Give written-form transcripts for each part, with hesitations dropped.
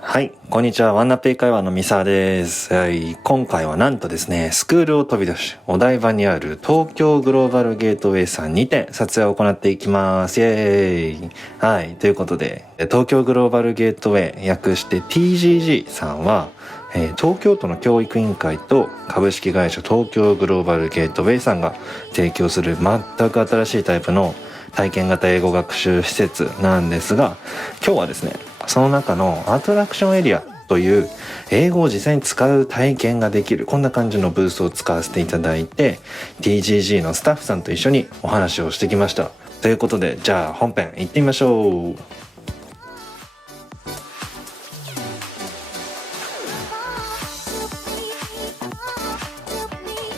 はい、こんにちは。ワンナペイ会話のミサです。はい、今回はなんとですね、スクールを飛び出し、お台場にある東京グローバルゲートウェイさんにて撮影を行っていきます。イエーイ。はい、ということで、東京グローバルゲートウェイ、略して TGG さんは、東京都の教育委員会と株式会社東京グローバルゲートウェイさんが提供する全く新しいタイプの体験型英語学習施設なんですが、今日はですね、その中のアトラクションエリアという英語を実際に使う体験ができるこんな感じのブースを使わせていただいて TGG のスタッフさんと一緒にお話をしてきました。ということで、じゃあ本編行ってみましょう。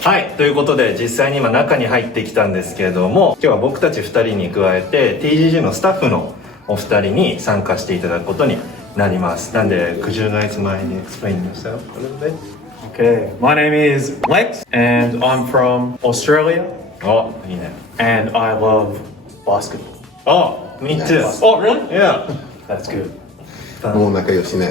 はい、ということで実際に今中に入ってきたんですけれども、今日は僕たち2人に加えて TGG のスタッフのお二人に参加していただくことになります。なんで、could you guys mind explain yourself a little bit? Okay, my name is Lex and I'm from Australia お、いいね。 and I love basketball. Oh, me too. Oh, really? Yeah. That's good. もう仲良しね。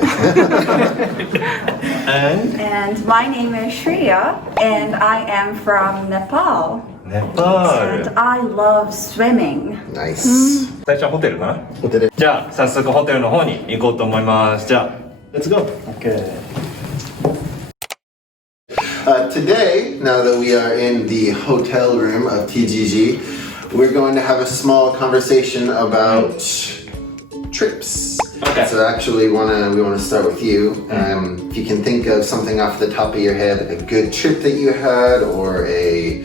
And my name is Shreya, and I am from Nepal. ネパー And ル。 I love swimming. ナイス。最初はホテルかな。ホテル。じゃあ早速ホテルの方に行こうと思います。じゃあ Let's go. Okay. Today, now that we are in the hotel room of TGG, we're going to have a small conversation about trips. Okay. So actually, we want to start with you. If you can think of something off the top of your head, like a good trip that you had, or a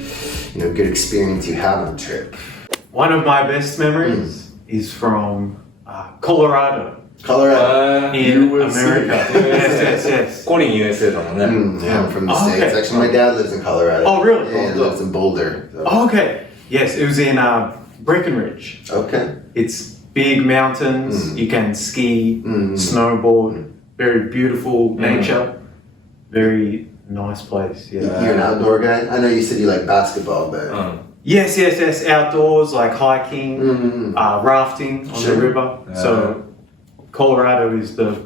good experience you had on a trip. One of my best memories is from Colorado Colorado. in USA. America. Yes. コリン USA だもんね。 Yeah, I'm from the Oh, States. okay. Actually, my dad lives in Colorado. Oh, really? Yeah, he lives in Boulder. So. Oh, okay. Yes, it was in Breckenridge. Okay. It's big mountains. You can ski, snowboard. Very beautiful nature. Very nice place. Yeah. You're an outdoor guy? I know you said you like basketball, but... Yes. Outdoors, like hiking, rafting on the river. So Colorado is the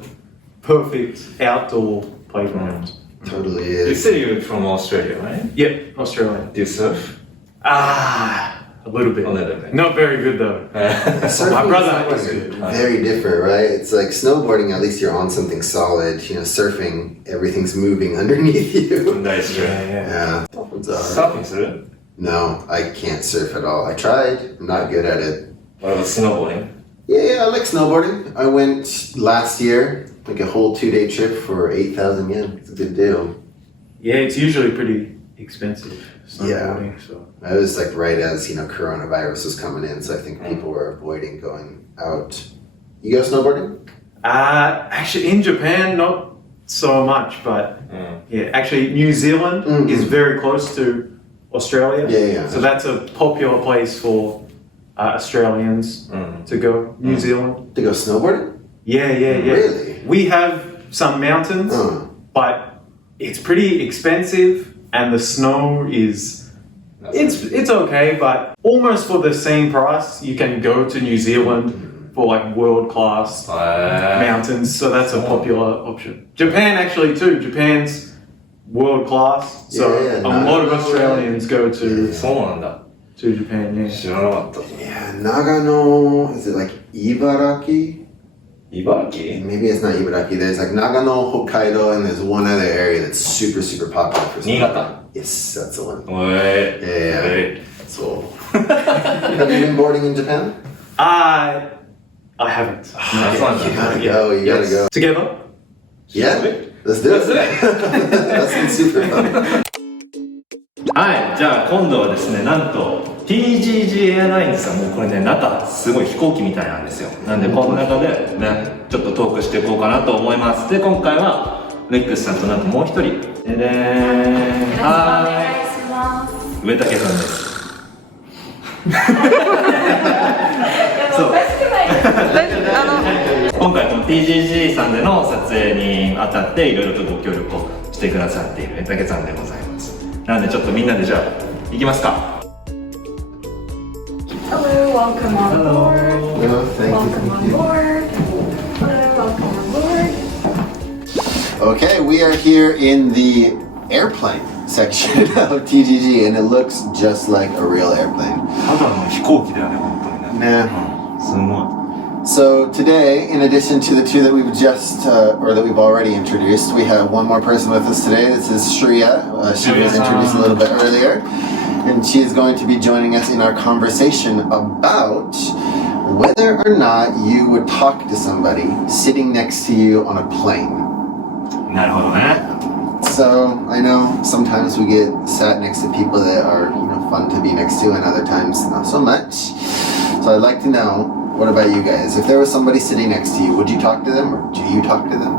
perfect outdoor playground. Totally You is. said you're from Australia, right? Yep, Australia. Do you surf? A little bit. A little bit. Not very good though. Surfing My brother and is snowboarding good. are very different, right? It's like snowboarding, at least you're on something solid. Surfing, everything's moving underneath you. That's true. Yeah. Yeah. It's alright. サーフィンする？ No, I can't surf at all. I tried. I'm not good at it. What about snowboarding? Yeah, I like snowboarding. I went last year, like a whole 2-day trip for 8,000 yen. It's a good deal. Yeah, it's usually pretty expensive snowboarding. So. I was like right as, coronavirus was coming in, so I think people were avoiding going out. You go snowboarding? Actually, in Japan, not so much, but yeah, actually, New Zealand is very close to Australia. Yeah. So that's a popular place for Australians to go. New Zealand. To go snowboarding? Yeah. Really? We have some mountains, but it's pretty expensive, and the snow is it's okay, but almost for the same price, you can go to New Zealand for like world-class mountains. So that's a popular option. Japan actually too. Japan's world-class. So Yeah, a lot of Australians go to そうなんだ。 to Japan. Yeah. 知らなかった。 Yeah, Nagano, is it like Ibaraki? 茨城？ Maybe it's not Ibaraki. There's like Nagano, Hokkaido, and there's one other area that's super, super popular for 新潟。 Yes, that's the one. Yeah. So, have you been boarding in Japan? I haven't. You gotta go, you gotta go. Together? Yeah? Let's do it. That's been super fun. はい、じゃあ今度はですね、なんと TGG エアラインズさんもこれね、中すごい飛行機みたいなんですよ。なんでこの中でね、ちょっとトークしていこうかなと思います。で、今回はレックスさんとなんともう一人、ででーん、はーい、上竹さんです。そう今回この TGG さんでの撮影にあたっていろいろとご協力をしてくださっている上竹さんでございます。なのでちょっとみんなでじゃあ行きますか。 Hello, welcome on board. No, thank you, Welcome thank on you. board. Hello, welcome on board. Okay, we are here in the airplane section of TGG, and it looks just like a real airplane. ただの飛行機だよね、本当にね。 Nah. すごい。 So today, in addition to the two that we've just, or that we've already introduced, we have one more person with us today. This is Shreya. She was introduced a little bit earlier, and she is going to be joining us in our conversation about whether or not you would talk to somebody sitting next to you on a plane. なるほどね。 So I know sometimes we get sat next to people that are, fun to be next to, and other times not so much. So I'd like to know, what about you guys? If there was somebody sitting next to you, would you talk to them, or do you talk to them?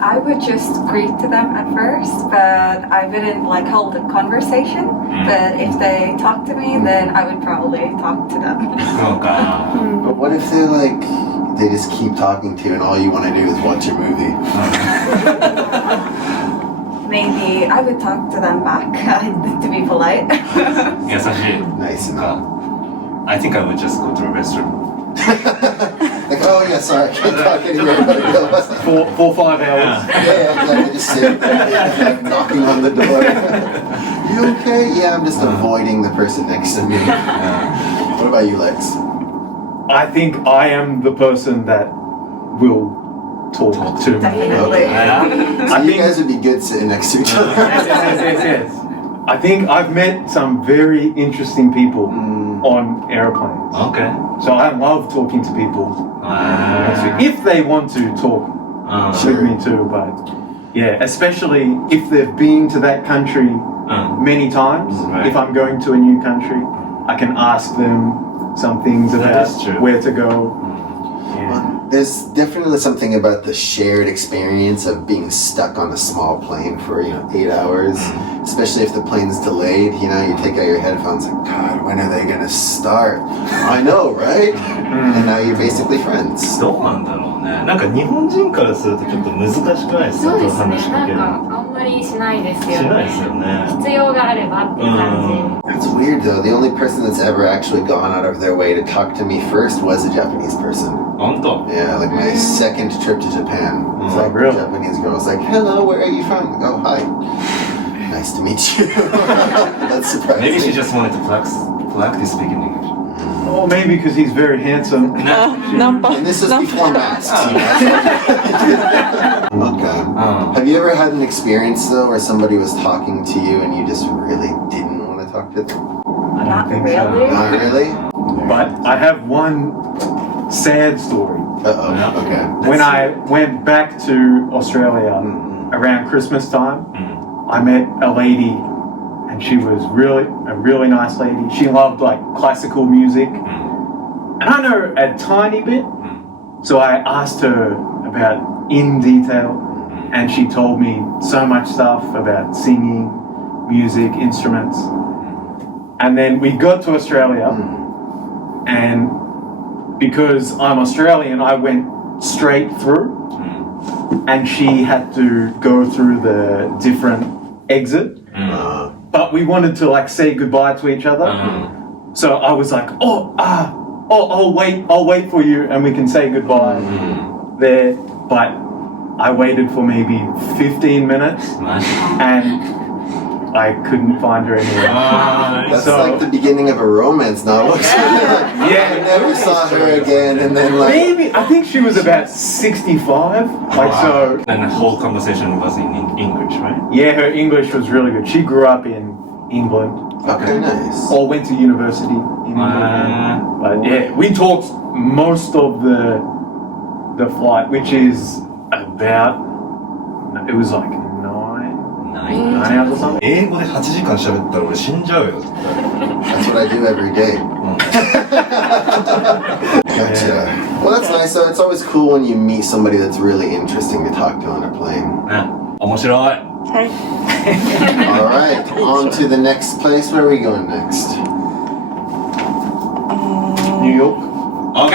I would just greet to them at first, but I wouldn't hold a conversation. But if they talk to me, then I would probably talk to them. そうか。 But what if they just keep talking to you and all you want to do is watch a movie? Maybe I would talk to them back to be polite. 優しい。 Nice か。 enough. I think I would just go to the restroom. Like, oh yeah, sorry, I can't talk anymore. Yeah, 4 5 hours. exactly. Just sit there, knocking on the door. You okay? Yeah, I'm just avoiding the person next to me. What about you, Lex? I think I am the person that will talk to. Definitely. So I you think- guys would be good sitting next to each other. Yes. I think I've met some very interesting people on airplanes. Okay. So I love talking to people. あ If they want to talk あ。 with me too, but yeah, especially if they've been to that country many times. Right. If I'm going to a new country, I can ask them some things That about is true. where to go. Yeah. Well, there's definitely something about the shared experience of being stuck on a small plane for 8 hours, especially if the plane's delayed. You take out your headphones like, God, when are they gonna start? I know, right? And now you're basically friends. どうなんだろうね。なんか日本人からするとちょっと難しくないですか？そうですね、話しかけるの。あんまりしないですよね。しないですよね。必要があればっていう感 That's weird though. The only person that's ever actually gone out of their way to talk to me first was a Japanese person. 本当。 Yeah, like my second trip to Japan. It's like really? a Japanese girl was like, hello, where are you from? Like, oh, hi. Nice to meet you. That's surprising. Maybe she just wanted to practice speaking English. Or maybe because he's very handsome. And this was before masks. Okay. Have you ever had an experience though where somebody was talking to you and you just really didn't want to talk to them? Not think really. so. Not really? But I have one sad story. Uh-oh. Okay. When I went back to Australia around Christmas time, I met a lady, and she was a really nice lady. She loved classical music, and I know a tiny bit. So I asked her about in detail, and she told me so much stuff about singing, music, instruments. And then we got to Australia, and because I'm Australian, I went straight through, and she had to go through the different exit. But we wanted to say goodbye to each other. So I was like, I'll wait for you, and we can say goodbye there. But I waited for maybe 15 minutes, マジ and I couldn't find her anywhere. That's So- like the beginning of a romance novel. I Yeah, never saw her again, and then maybe I think she was about 65. So And the whole conversation was in English, right? yeah, her English was really good. She grew up in England, Okay, nice. or went to university in England. But yeah, we talked most of the flight, which is about, it was like 9 hours or something. 英語で8時間喋ったら俺死んじゃうよ。 That's what I do every day. Gotcha. Well, that's nice. So it's always cool when you meet somebody that's really interesting to talk to on a plane. ね、面白い。All right, on to the next place. Where are we going next? New York. OK!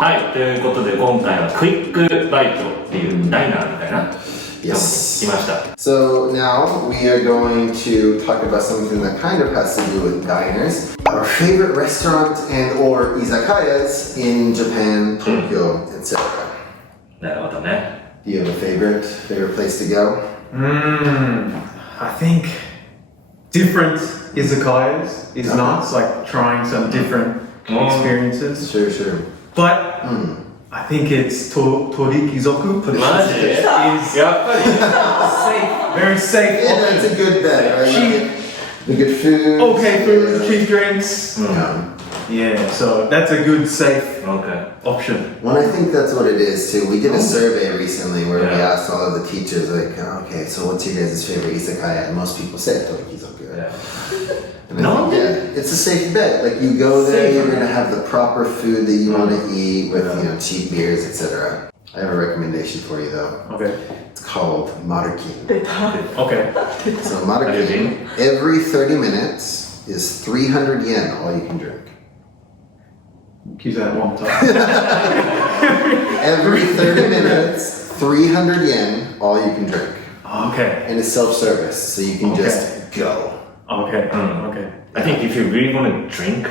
はい、ということで今回はクイックバイトっていうダイナーみたいな Yes. 来ました。 So now we are going to talk about something that kind of has to do with diners. Our favorite restaurant and or izakayas in Japan, Tokyo, etc. なるほどね。Do you have a favorite place to go? I think different izakayas is nice, like trying some different experiences. Sure, sure. But I think it's Torikizoku. マジで Is やっぱり safe, very safe. Yeah, that's a good bet, right? You get good food. Okay food, cheap drinks. Yeah, so that's a good safe Okay. option. Well, I think that's what it is too. We did a survey recently where we Yeah. asked all of the teachers, like, okay, so what's your guys' favorite izakaya? And most people said Torikizoku. Yeah. And I think, yeah, it's a safe bet. Like you go there, you're gonna have the proper food that you want to eat with cheap beers, etc. I have a recommendation for you though. Okay. It's called Marukin. Okay. So Marukin, every 30 minutes is 300 yen all you can drink. Keep that one time. Every 30 minutes, 300 yen all you can drink. Okay. And it's self-service, so you can just go. Okay. Okay. I think if you really want to drink,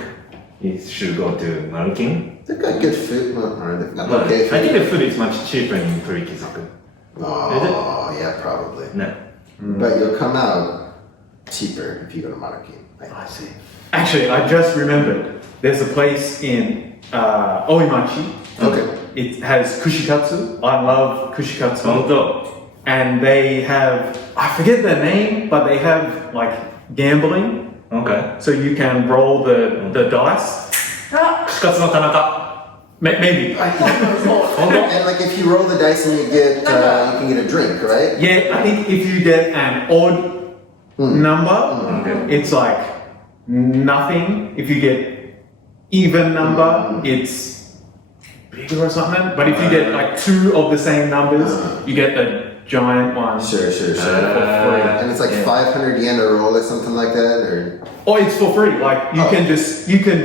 you should go to Marukin. They've got good food. Well, or they've got But okay I think food. the food is much cheaper in Torikizoku. Oh, yeah, probably. No. But you'll come out cheaper if you go to Marukin. I see. Actually, I just remembered. There's a place in Oimachi. Okay. It has kushikatsu. I love kushikatsu. 本当 And they have, I forget their name, but they have like gambling. Okay. So you can roll the dice. 串カツの田中。 Maybe. And like if you roll the dice and you get, you can get a drink, right? Yeah, I think if you get an odd number, it's like nothing. If you get even number, it's bigger or something. But if you get like two of the same numbers, you get the giant one. Sure. And it's like 500 yen a roll or something like that, or? Oh, it's for free. Like you can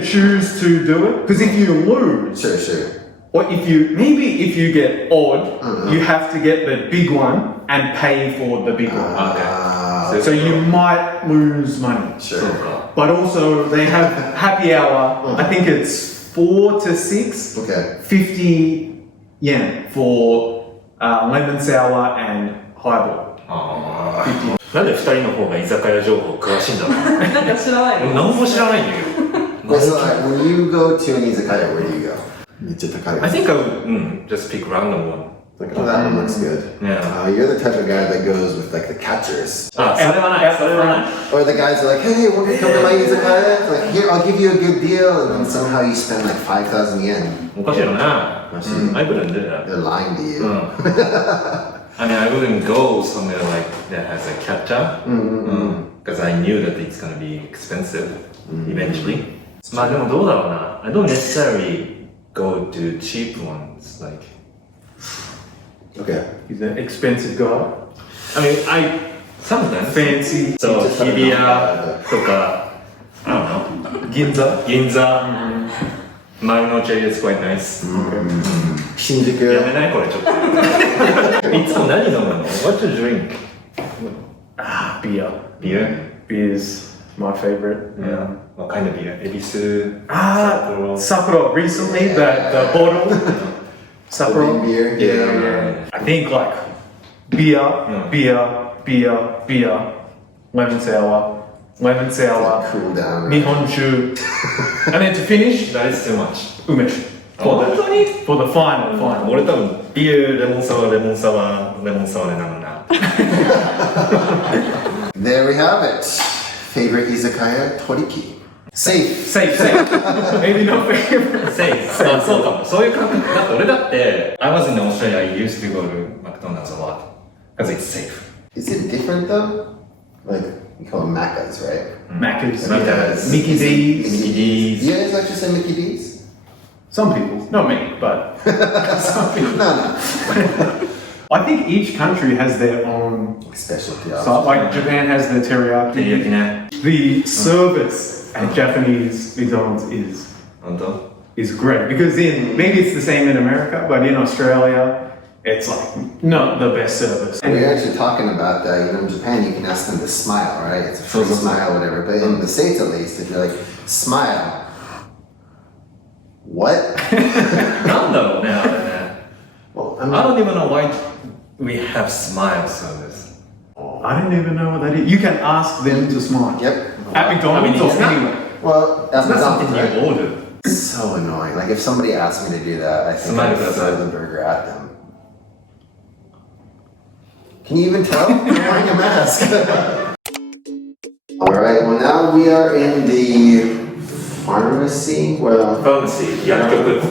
choose to do it. Because if you lose, Sure. or if you get odd, you have to get the big one and pay for the big one. Okay. So you might lose money. Sure. But also they have happy hour. I think it's 4 to 6. Okay. 50 yen for lemon sour and highball. なんで二人の方が居酒屋情報詳しいんだろう。なんか知らないの。何も知らないんだよ。 Well, so when you go to an izakaya, where do you go? I think I would just pick random one. Like, oh, that one looks good. Yeah. You're the type of guy that goes with like the catchers. あ、それはない。それはない。 Or the guys are like, hey, want to come to my izakaya? It's like, here, I'll give you a good deal. And then somehow you spend like 5,000 yen. おかしいよね。I wouldn't do that. They're lying to you. I mean, I wouldn't go somewhere like that has a catcher. Because I knew that it's gonna be expensive eventually. まあでもどうだろうな。I don't necessarily go to cheap ones. Like, Okay. He's an expensive guy. I mean, I sometimes Fancy. So ちょっと日比谷とか、I don't know. Ginza. 銀座、丸の内 is quite nice. やめないこれちょっと。いつも何飲むの ?What to drink? Beer. Beer? Beer's my favorite. Yeah. What kind of beer? 恵比寿 Sapporo. Recently, the bottle. Sapporo. Beer. Yeah. I think like beer, lemon sour, Cool down. nihonshu, and then to finish, That is too much. umesh. 本当に For the final. 俺多分ビール、レモンサワーで飲むな。There we have it. Favorite izakaya, Toriki. Safe. Safe. Maybe not favorite. あ、そうかも。そういう感覚。だって俺だって、I was in Australia, I used to go to McDonald's a lot. Because it's safe. Is it different though? Like, we call them Maccas, right? Macca's. Macca's. Mickey D's. Mickey D's. You guys actually say Mickey D's? Some people. Not me, but some people. No. I think each country has their own Specialty. So, like Japan has the teriyaki. 照り焼きね。 The service at Japanese McDonald's 本当 is great because maybe it's the same in America, but in Australia it's like not the best service. We're actually talking about that. You know, in Japan, you can ask them to smile, right? It's a free smile, whatever. But in the States, at least, if you're like, smile. What? なんだろうね、あれね。Well, I don't don't even know why we have smile service. I don't even know what that is. You can ask them to smile. Yep. At McDonald's it's or not- anywhere. Well, that's It's not not something you order. so annoying. Like if somebody asked me to do that, I think Smile I'd does throw that. the burger at them. Can you even tell? I'm wearing a mask. All right. Well, now we are in the pharmacy. Pharmacy, 薬局.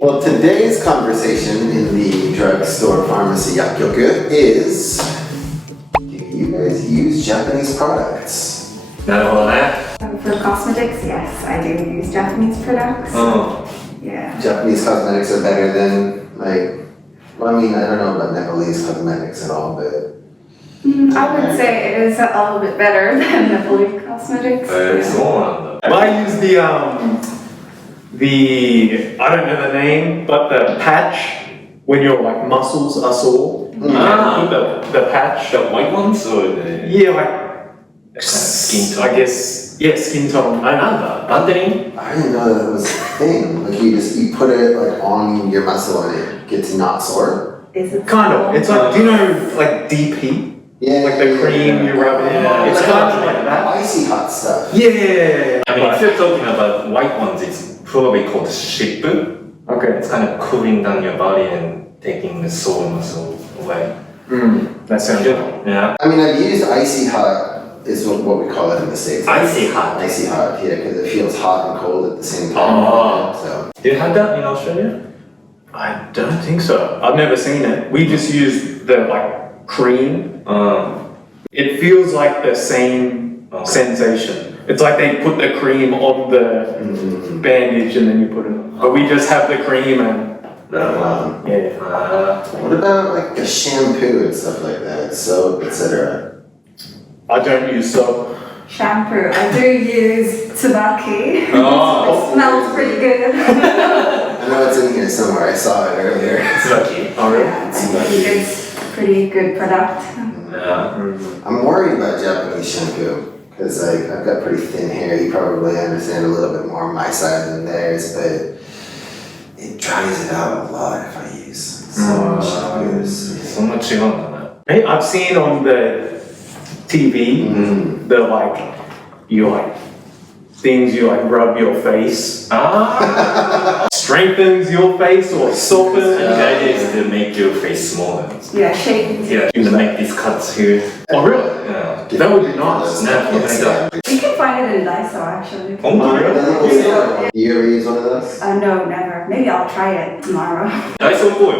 Well, today's conversation in the drugstore pharmacy yakyoku is: do you guys use Japanese products? なるほどね。 For cosmetics, yes, I do use Japanese products. うん。 Yeah. Japanese cosmetics are better than well, I mean, I don't know about Nepalese cosmetics at all, but I would say it is a little bit better than Nepalese cosmetics. そうなんだ。 Well, I use the I don't know the name, but the patch when your like muscles are sore. Ah. The patch. The white ones or the Yeah, like skin tone? I guess. Yeah, skin tone. あれなんだバンテリン I didn't know that was a thing. Like you put it like on your muscle and it gets not sore. Is it Kind of. It's like, do you know like DP? Yeah, Like the cream you rub in. Yeah. It's kind of like that. Icy hot stuff. Yeah. I mean, if you're talking about white ones, it's probably called ship. Okay. It's kind of cooling down your body and taking the sore muscle away. That sounds good. Yeah. I mean, I've used icy hot. Is what we call it in the States. Icy hot. Icy hot, yeah, because it feels hot and cold at the same time. Oh. So Do you have that in Australia? I don't think so. I've never seen it. We just use the like cream. It feels like the same sensation. It's like they put the cream on the bandage and then you put it on. But we just have the cream and yeah. what about like a shampoo and stuff like that, soap, etc.? I don't use soap. shampoo? I do use Tsubaki. Oh. It smells pretty good. I know it's in here somewhere. I saw it earlier. It's lucky. Oh really? Yeah, I think it's pretty good product. Yeah. I'm worried about Japanese shampoo because I've got pretty thin hair. You probably understand a little bit more on my side than theirs, but it dries it out a lot if I use some shampoos. そんな違うんだね。 Hey, I've seen on the TV the like you like things you like rub your face. Strengthens your face or softens. The idea is to make your face smaller. Yeah, shaping. Yeah, you make these cuts here. Oh really? Yeah. That would be nice. Yeah, Yes, yeah. You can find it in Daiso actually. Oh, really? Do you ever use one of those? No, never. Maybe I'll try it tomorrow. ダイソー行こうよ。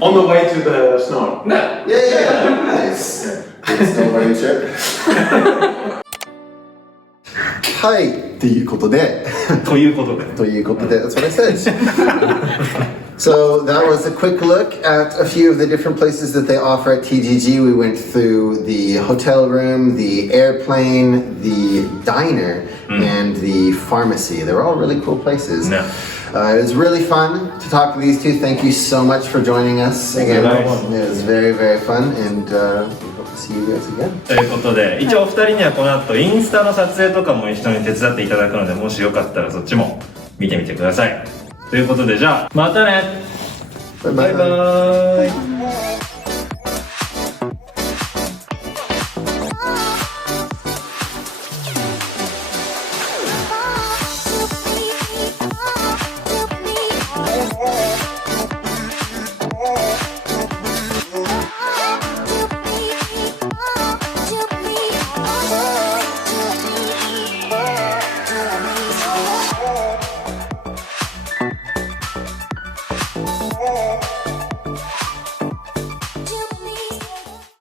On the way to the snow. ね。 Yeah. Nice. Good snowboarding trip. はいということでということで。 that's what I said. So that was a quick look at a few of the different places that they offer at TGG. We went through the hotel room, the airplane, the diner, and the pharmacy. They're all really cool places. Yeah. It was really fun to talk to these two. Thank you so much for joining us again. It was very, very fun, and we hope to see you guys again. ということで、一応お二人にはこの後インスタの撮影とかも一緒に手伝っていただくので、もしよかったらそっちも見てみてください。ということで、じゃあまたね。バイバイ。